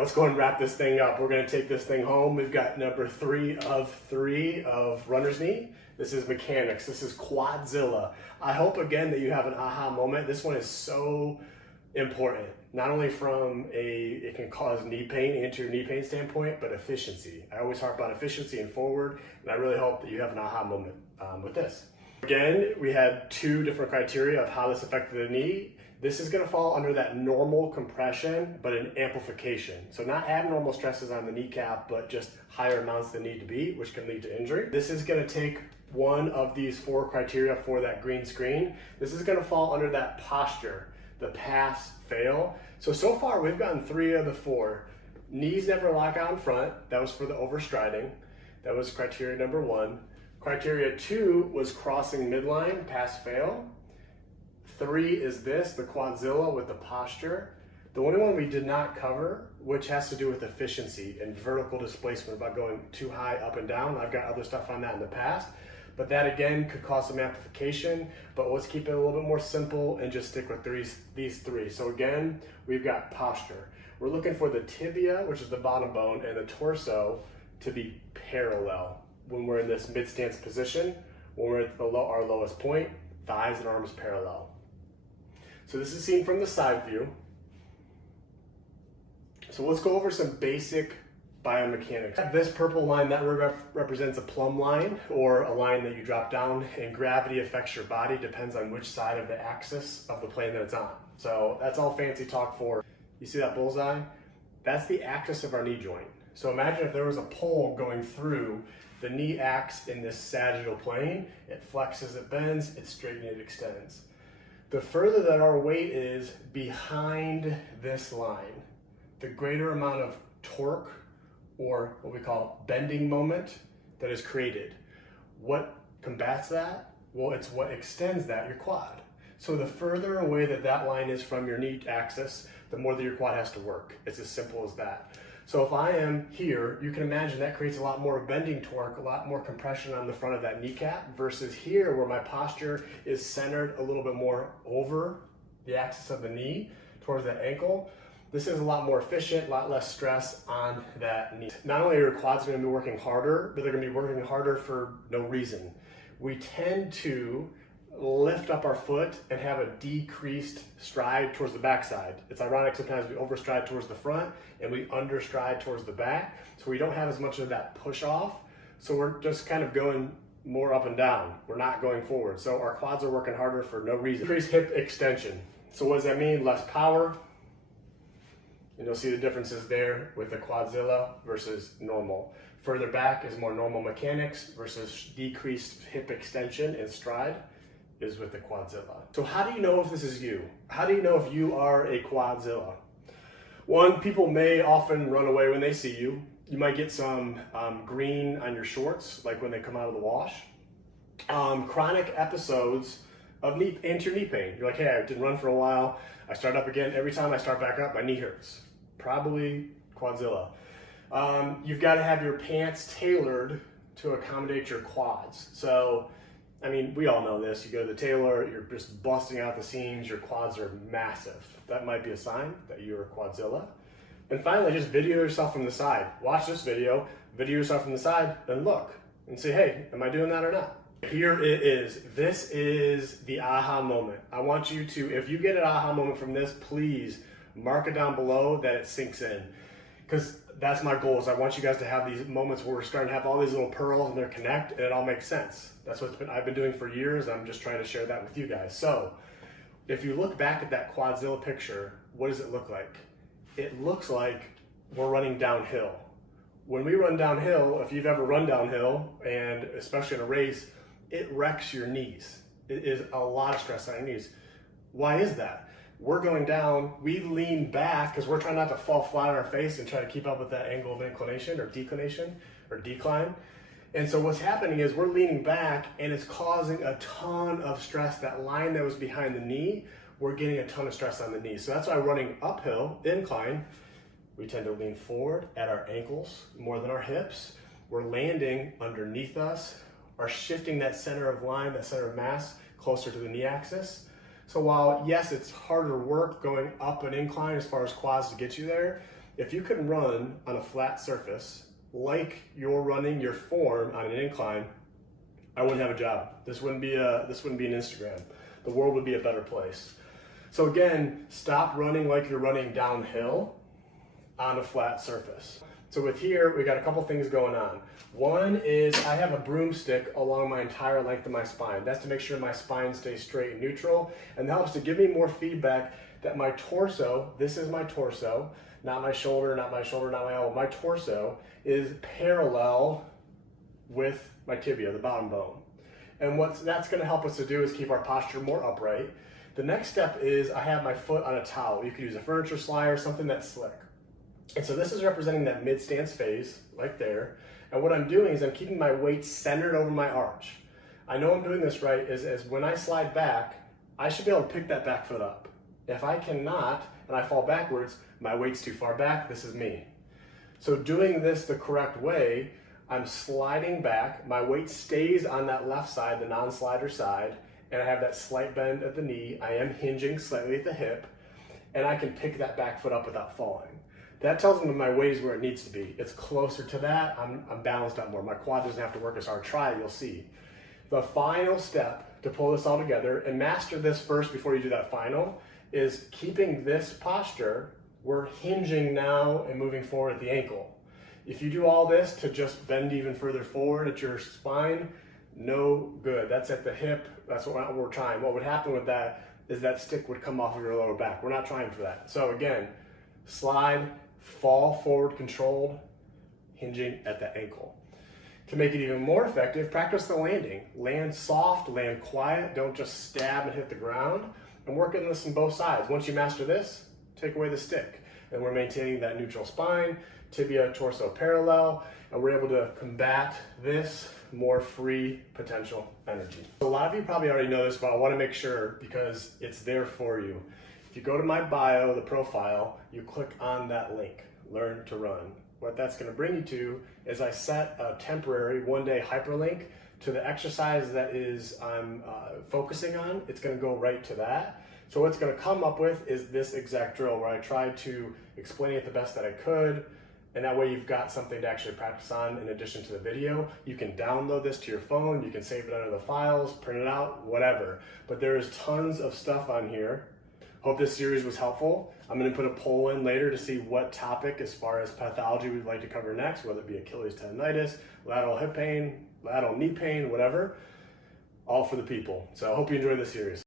Let's go ahead and wrap this thing up. We're going to take this thing home. We've got number 3 of 3 of runner's knee. This is mechanics. This is Quadzilla. I hope again that you have an aha moment. This one is so important, not only from it can cause knee pain, anterior knee pain standpoint, but efficiency. I always harp on efficiency and forward, and I really hope that you have an aha moment with this. Again, we had 2 different criteria of how this affected the knee. This is going to fall under that normal compression, but an amplification. So not abnormal stresses on the kneecap, but just higher amounts than need to be, which can lead to injury. This is going to take one of these 4 criteria for that green screen. This is going to fall under that posture, the pass fail. So far we've gotten 3 of the 4. Knees never lock out in front. That was for the overstriding. That was criteria number 1. Criteria 2 was crossing midline, pass fail. 3 is this, the Quadzilla with the posture. The only one we did not cover, which has to do with efficiency and vertical displacement, about going too high up and down. I've got other stuff on that in the past, but that again could cause some amplification, but let's keep it a little bit more simple and just stick with these 3. So again, we've got posture. We're looking for the tibia, which is the bottom bone, and the torso to be parallel when we're in this mid-stance position. When we're at our lowest point, thighs and arms parallel. So this is seen from the side view. So let's go over some basic biomechanics. This purple line, that represents a plumb line, or a line that you drop down, and gravity affects your body, depends on which side of the axis of the plane that it's on. So that's all fancy talk for, you see that bullseye? That's the axis of our knee joint. So imagine if there was a pole going through the knee acts in this sagittal plane, it flexes, it bends, it straightens, it extends. The further that our weight is behind this line, the greater amount of torque, or what we call bending moment, that is created. What combats that? Well, it's what extends that, your quad. So the further away that line is from your knee axis, the more that your quad has to work. It's as simple as that. So if I am here, you can imagine that creates a lot more bending torque, a lot more compression on the front of that kneecap, versus here where my posture is centered a little bit more over the axis of the knee towards that ankle. This is a lot more efficient, a lot less stress on that knee. Not only are your quads going to be working harder, but they're going to be working harder for no reason. We tend to lift up our foot and have a decreased stride towards the backside. It's ironic, sometimes we overstride towards the front and we understride towards the back, so we don't have as much of that push off. So we're just kind of going more up and down. We're not going forward. So our quads are working harder for no reason. Increased hip extension. So what does that mean? Less power. And you'll see the differences there with the Quadzilla versus normal. Further back is more normal mechanics versus decreased hip extension and stride is with the Quadzilla. So how do you know if this is you? How do you know if you are a Quadzilla? One, people may often run away when they see you. You might get some green on your shorts, like when they come out of the wash. Chronic episodes of anterior knee pain. You're like, hey, I didn't run for a while. I start up again. Every time I start back up, my knee hurts. Probably Quadzilla. You've got to have your pants tailored to accommodate your quads. So, I mean, we all know this. You go to the tailor, you're just busting out the seams, your quads are massive. That might be a sign that you're a Quadzilla. And finally, just video yourself from the side. Watch this video yourself from the side, and look and say, hey, am I doing that or not? Here it is. This is the aha moment. I want you to, if you get an aha moment from this, please mark it down below that it sinks in. Because that's my goal, is I want you guys to have these moments where we're starting to have all these little pearls and they connect and it all makes sense. That's what I've been doing for years. I'm just trying to share that with you guys. So if you look back at that Quadzilla picture, what does it look like? It looks like we're running downhill. When we run downhill, if you've ever run downhill, and especially in a race, it wrecks your knees. It is a lot of stress on your knees. Why is that? We're going down, we lean back because we're trying not to fall flat on our face and try to keep up with that angle of inclination or decline. And so what's happening is we're leaning back and it's causing a ton of stress. That line that was behind the knee, we're getting a ton of stress on the knee. So that's why running uphill, incline, we tend to lean forward at our ankles more than our hips. We're landing underneath us, or shifting that center of line, that center of mass, closer to the knee axis. So while, yes, it's harder work going up an incline as far as quads to get you there, if you can run on a flat surface like you're running your form on an incline, I wouldn't have a job. This wouldn't be an Instagram. The world would be a better place. So again, stop running like you're running downhill on a flat surface. So with here, we got a couple things going on. One is I have a broomstick along my entire length of my spine. That's to make sure my spine stays straight and neutral, and that helps to give me more feedback that my torso, this is my torso, not my shoulder, not my shoulder, not my elbow, my torso is parallel with my tibia, the bottom bone. And what that's gonna help us to do is keep our posture more upright. The next step is I have my foot on a towel. You could use a furniture slider, something that's slick. And so this is representing that mid-stance phase, like there. And what I'm doing is I'm keeping my weight centered over my arch. I know I'm doing this right, is when I slide back, I should be able to pick that back foot up. If I cannot, and I fall backwards, my weight's too far back, this is me. So doing this the correct way, I'm sliding back, my weight stays on that left side, the non-slider side, and I have that slight bend at the knee. I am hinging slightly at the hip, and I can pick that back foot up without falling. That tells me that my weight is where it needs to be. It's closer to that, I'm balanced out more. My quad doesn't have to work as hard. Try it, you'll see. The final step to pull this all together, and master this first before you do that final, is keeping this posture. We're hinging now and moving forward at the ankle. If you do all this to just bend even further forward at your spine, no good. That's at the hip, that's what we're trying. What would happen with that is that stick would come off of your lower back. We're not trying for that. So again, slide, fall forward controlled, hinging at the ankle. To make it even more effective, practice the landing. Land soft, land quiet, don't just stab and hit the ground, and work on this on both sides. Once you master this, take away the stick. And we're maintaining that neutral spine, tibia, torso parallel, and we're able to combat this more free potential energy. A lot of you probably already know this, but I want to make sure because it's there for you. If you go to my bio, the profile, you click on that link, Learn to Run. What that's going to bring you to is I set a temporary one-day hyperlink to the exercise that I'm focusing on. It's going to go right to that. So what's going to come up with is this exact drill where I tried to explain it the best that I could, and that way you've got something to actually practice on in addition to the video. You can download this to your phone, you can save it under the files, print it out, whatever. But there is tons of stuff on here. Hope this series was helpful. I'm going to put a poll in later to see what topic as far as pathology we'd like to cover next, whether it be Achilles tendonitis, lateral hip pain, lateral knee pain, whatever. All for the people. So I hope you enjoyed this series.